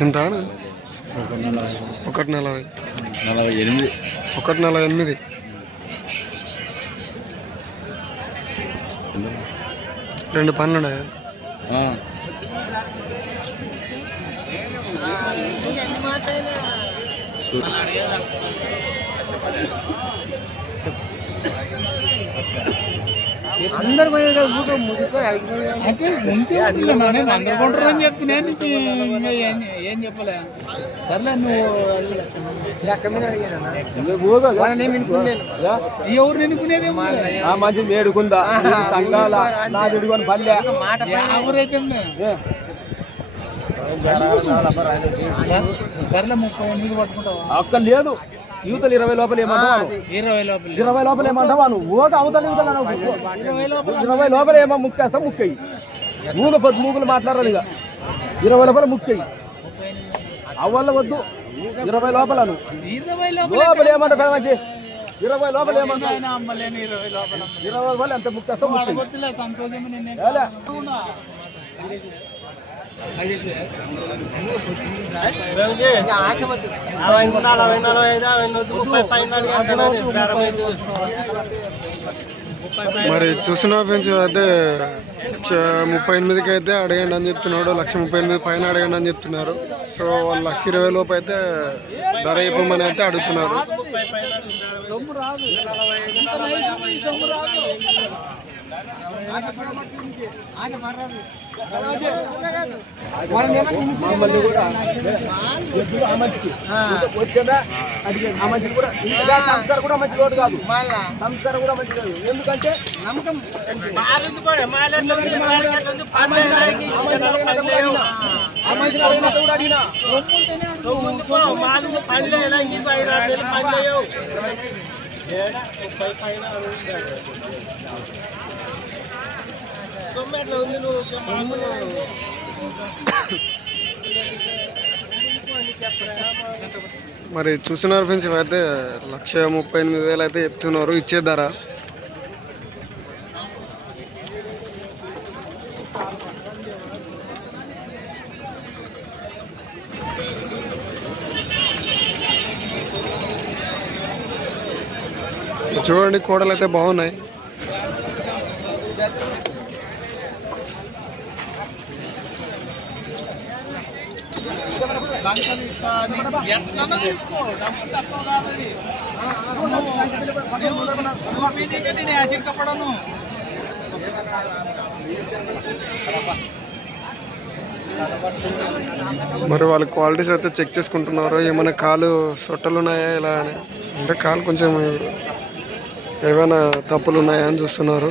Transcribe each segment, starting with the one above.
ఎంత? ఒకటి నలభై. నలభై ఎనిమిది. ఒకటి నలభై ఎనిమిది. రెండు పనులు ఉన్నాయి. అందరు పోయేది కదా ఊరికే అంటే ఉంటే నేను అందరు కొంటారు అని నీకు ఇంకా ఏం ఏం చెప్పలే. సర్లే నువ్వు అడిగాను? ఎవరు నినుకునేది ఆ మంచి మేడుకుందా? ఇది సంఘాల నా చెడుకొని పల్లె. మాట ఎవరైతే సర్లే ముప్పై ఎనిమిది పట్టుకుంటావా అక్క లేదు యువతలు ఇరవై లోపల ఏమంటావా ఇరవై లోపల ఇరవై లోపల ఏమంటావా నువ్వు ఓక అవతల యువతల. ఇరవై లోపల ఏమో ముక్కేస్తా ముక్కయి మూగ పొద్దు మూగులు మాట్లాడాలి ఇక ఇరవై లోపల ముక్కయి అవ్వల్ల వద్దు ఇరవై లోపల ఇరవై లోపల ఏమంటావు మంచి ఇరవై లోపల ఇరవై లోపల ఇరవై లోపల ఎంత మరి చూసిన ఫ్రెండ్స్ అయితే చ- ముప్పై ఎనిమిదికి అయితే అడగండి అని చెప్తున్నాడు లక్ష ముప్పై ఎనిమిది పైన అడగండి అని చెప్తున్నారు. సో వాళ్ళు లక్ష ఇరవై లోపు అయితే ధర ఇవ్వమని అయితే అడుగుతున్నారు. మమ్మల్ని కూడా ఆ వచ్చేదా ఆ కూడా ఇంకా సంస్కారం కూడా మంచి లోటు కాదు సంస్కారం కూడా మంచి కాదు ఎందుకంటే నమ్మకం ఆ మంచి కూడా అడిగినా మరి చూస్తున్నారు ఫ్రెండ్స్ ఇవైతే లక్ష ముప్పై ఎనిమిది వేలు అయితే చెప్తున్నారు ఇచ్చే ధర. చూడండి కోడలు అయితే బాగున్నాయి. నేను మరి వాళ్ళ క్వాలిటీస్ అయితే చెక్ చేసుకుంటున్నారు. ఏమైనా కాలు సొట్టలు ఉన్నాయా ఇలా అని? అంటే కాలు కొంచెం ఏమైనా తప్పులు ఉన్నాయా అని చూస్తున్నారు.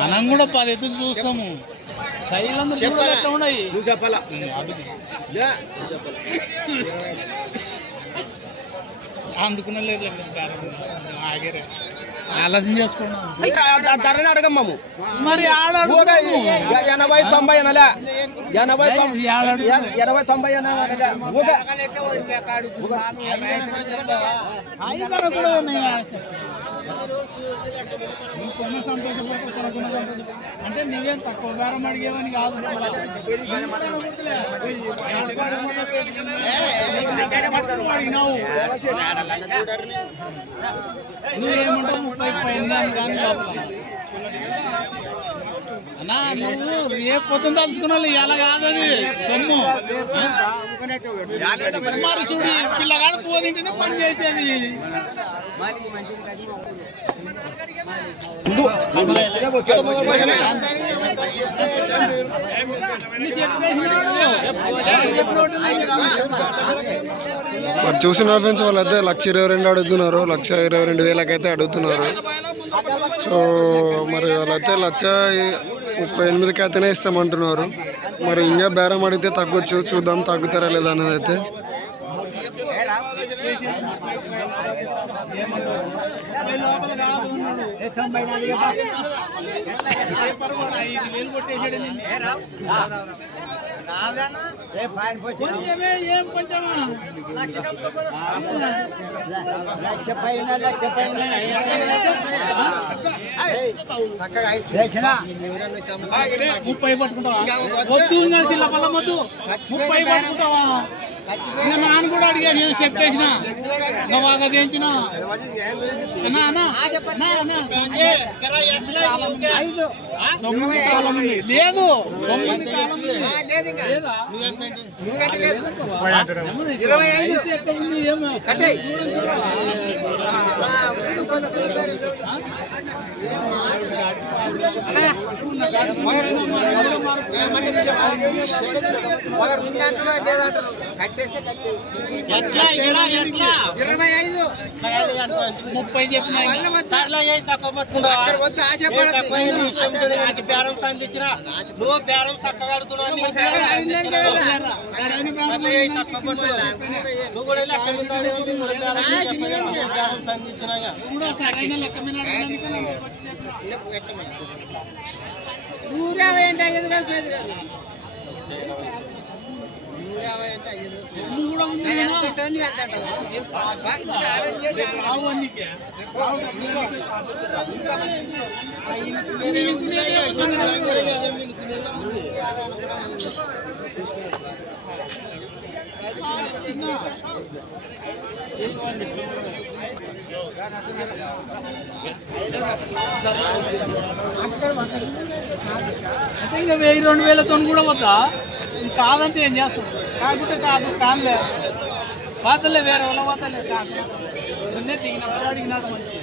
మనం కూడా పది ఎత్తులు చూస్తాము. ఉన్నాయి. నువ్వు చెప్పాలా? అది లే, నువ్వు చెప్పాలా? అందుకునే లేదు ఆగరే. ఆలోచన చేసుకున్నాం. ధరని అడగమ్మాము మరి ఎనభై తొంభై అనలే? ఎనభై ఎనభై తొంభై అనలే కొన్న అంటే నువ్వేం తక్కువ బేరం అడిగేవని కాదు. అడిగినావు నువ్వేమంటావు ముప్పై పోయిందని కానీ లోపల అన్నా నువ్వు రేపు పొద్దున తలుచుకున్నావు? ఎలా కాదని అది. సొమ్ము. మరి చూడు పిల్లగాడు పోదింటేనే పని చేసేది. మరి చూసిన ఫ్రెండ్స్ వాళ్ళైతే లక్ష ఇరవై రెండు అడుగుతున్నారు. లక్ష ఇరవై రెండు వేలకైతే అడుగుతున్నారు. సో మరి వాళ్ళైతే లక్ష ముప్పై ఎనిమిదికి అయితేనే ఇస్తామంటున్నారు. మరి ఇంకా బేరం అడిగితే తగ్గొచ్చు. చూద్దాం తగ్గుతారా లేదా అనేది అయితే లోపల కాదు పేపర్ కూడా ఐదు వేలు కొట్టేసాడు కొంచెమే ఏం కొంచెమా ముప్పై పట్టుకుంటావా వద్దు ఇంకా శిల్లపల్ల వద్దు ముప్పై పట్టుకుంటావా నాన్న కూడా అడిగా నేను చెప్పేసిన బాగా ఉంది. లేదు? ఏమో. ఇరవై ఐదు ముప్పై చెప్పిన బేరం బేరం నువ్వు బేరం చెప్పగా నువ్వు. కూడా లెక్క మీద అడగడానికి నేను చెప్పిన. నూరు యాభై అంటే అయ్యేది కాదు పోయేది కాదు నూరు యాభై అంటే అయ్యేది ఎంత అంటే ఇంకా వెయ్యి రెండు వేలతో కూడా వద్దా? కాదంటే ఏం చేస్తాం? కాకుంటే కాదు కాదులే. పాతలే వేరే వాళ్ళ పోతలే కాదు. నిన్నే దిగినప్పుడు అడిగినాడు మంచి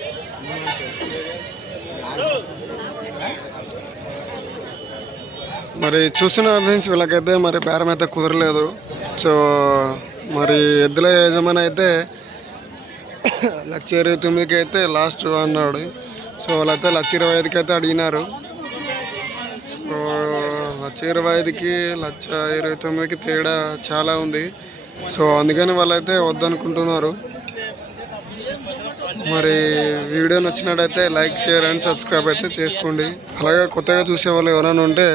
మరి చూసిన ఫ్రెండ్స్ వీళ్ళకైతే మరి బేరం అయితే కుదరలేదు. సో మరి ఎద్దుల యజమాని అయితే లక్ష ఇరవై తొమ్మిదికి అయితే లాస్ట్ అన్నాడు. సో వాళ్ళైతే లక్ష ఇరవై ఐదుకి అయితే అడిగినారు. సో లక్ష ఇరవై ఐదుకి లక్ష ఇరవై తొమ్మిదికి తేడా చాలా ఉంది. సో అందుకని వాళ్ళైతే వద్దనుకుంటున్నారు. మరి వీడియో నచ్చినట్టయితే లైక్ షేర్ అండ్ సబ్స్క్రైబ్ అయితే చేసుకోండి. అలాగే కొత్తగా చూసే వాళ్ళు ఎవరైనా ఉంటే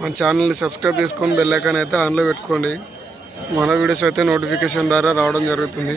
మన ఛానల్ని సబ్స్క్రైబ్ చేసుకొని బెల్లైకాన్ అయితే ఆన్లో పెట్టుకోండి. మన వీడియోస్ అయితే నోటిఫికేషన్ ద్వారా రావడం జరుగుతుంది.